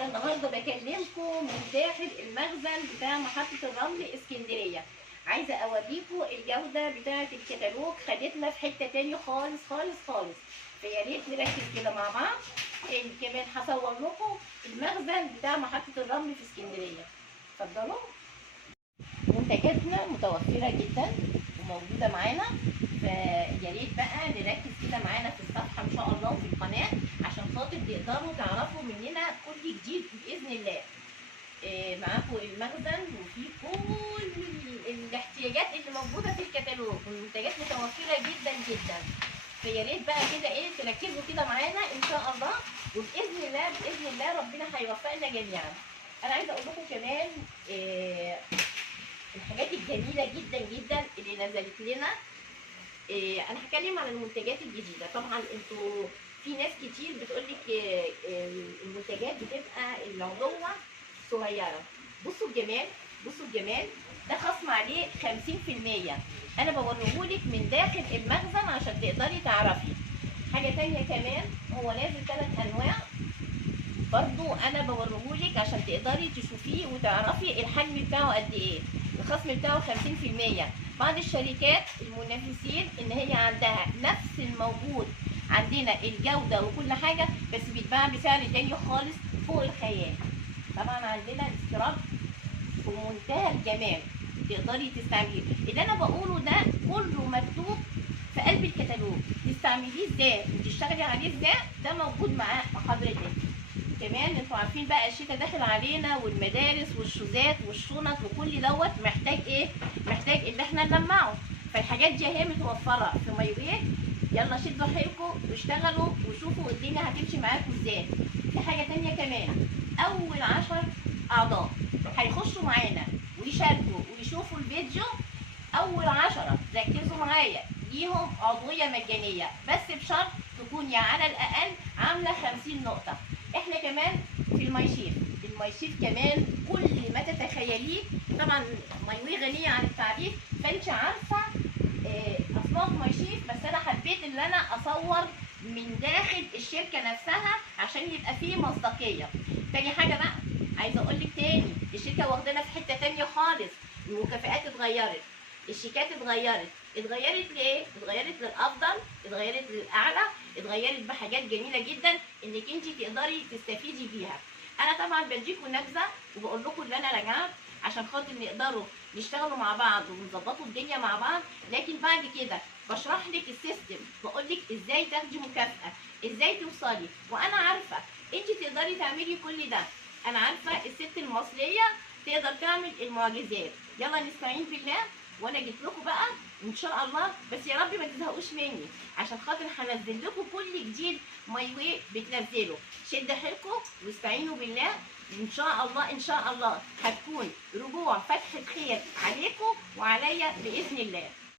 انا النهارده بكلمكم من داخل المخزن بتاع محطه الرمل اسكندريه. عايزه اوريكم الجوده بتاعه الكتالوج، خدتنا في حته تاني خالص خالص خالص. فيا ريت نركز كده مع بعض. كمان هصور لكم المخزن بتاع محطه الرمل في اسكندريه. اتفضلوا. منتجاتنا متوفره جدا وموجوده معانا، فيا ريت بقى نركز كده معانا في الصفحه ان شاء الله وفي القناه عشان خاطر تقدروا تعرفوا مننا كل جديد باذن الله. معاكم المخزن وفيه كل الاحتياجات اللي موجوده في الكتالوج، والمنتجات متوفره جدا جدا. فيا ريت بقى كده تركزوا كده معانا ان شاء الله، وباذن الله باذن الله ربنا هيوفقنا جميعا. انا عايزه اقول لكم كمان الحاجات الجميله جدا جدا اللي نزلت لنا. انا هتكلم عن المنتجات الجديده. طبعا انتوا في ناس كتير بتقول لك المنتجات بتبقى العبوه صغيره. بصوا الجمال، بصوا الجمال ده خصم عليه 50%. انا بوريهولك من داخل المخزن عشان تقدري تعرفي. حاجه تانية كمان، هو نازل 3 انواع برضو، انا بوريهولك عشان تقدري تشوفيه وتعرفي الحجم بتاعه قد ايه. الخصم بتاعه 50%. بعض الشركات المنافسين ان هي عندها نفس الموجود عندنا الجوده وكل حاجه، بس بيتباع بسعر تاني خالص فوق الخيال. طبعا عندنا الاستيراد في منتهى الجمال، تقدري تستعمليه. اللي انا بقوله ده كله مكتوب في قلب الكتالوج، تستعمليه ازاي وتشتغلي عليه ازاي ده موجود مع حضرتك. كمان انتوا عارفين بقى الشتاء داخل علينا، والمدارس والشوزات والشنط وكل دوت محتاج ايه؟ محتاج ان احنا نلمعه. فالحاجات دي اهي متوفره في مايويه. يلا شدوا حيلكم واشتغلوا وشوفوا الدنيا هتمشي معاكم ازاي. في حاجه تانية كمان، اول 10 اعضاء هيخشوا معانا ويشاركوا ويشوفوا الفيديو. اول 10 ركزوا معايا ليهم عضويه مجانيه، بس بشرط تكوني على الاقل عامله 50 نقطه. احنا كمان في المايشيف، المايشيف كمان كل ما تتخيليه. طبعا مايوي غنيه عن التعريف، فانت عارفه اصناف مايشيف، بس انا حبيت ان انا اصور من داخل الشركه نفسها عشان يبقى فيه مصداقيه. تاني حاجه بقى عايزه اقول لك تاني، الشركه واخدانا في حته تانيه خالص. المكافئات اتغيرت، الشيكات اتغيرت ليه؟ اتغيرت للافضل، اتغيرت للاعلى، اتغيرت بحاجات جميله جدا انك انت تقدري تستفيدي بيها. انا طبعا بديكم نبذه وبقول لكم ان انا رجعت عشان خاطر نقدروا نشتغلوا مع بعض ونظبطوا الدنيا مع بعض. لكن بعد كده بشرح لك السيستم، بقول لك ازاي تاخدي مكافاه، ازاي توصلي. وانا عارفه انت تقدري تعملي كل ده. انا عارفه الست المصريه تقدر تعمل المعجزات. يلا نستعين بالله، وانا جيت لكم بقى ان شاء الله. بس يا رب ما تزهقوش مني عشان خاطر هنزل لكم كل جديد مايوي بتنزله. شد حيلكم واستعينوا بالله، ان شاء الله ان شاء الله هتكون رجوع فتحة خير عليكم وعليا باذن الله.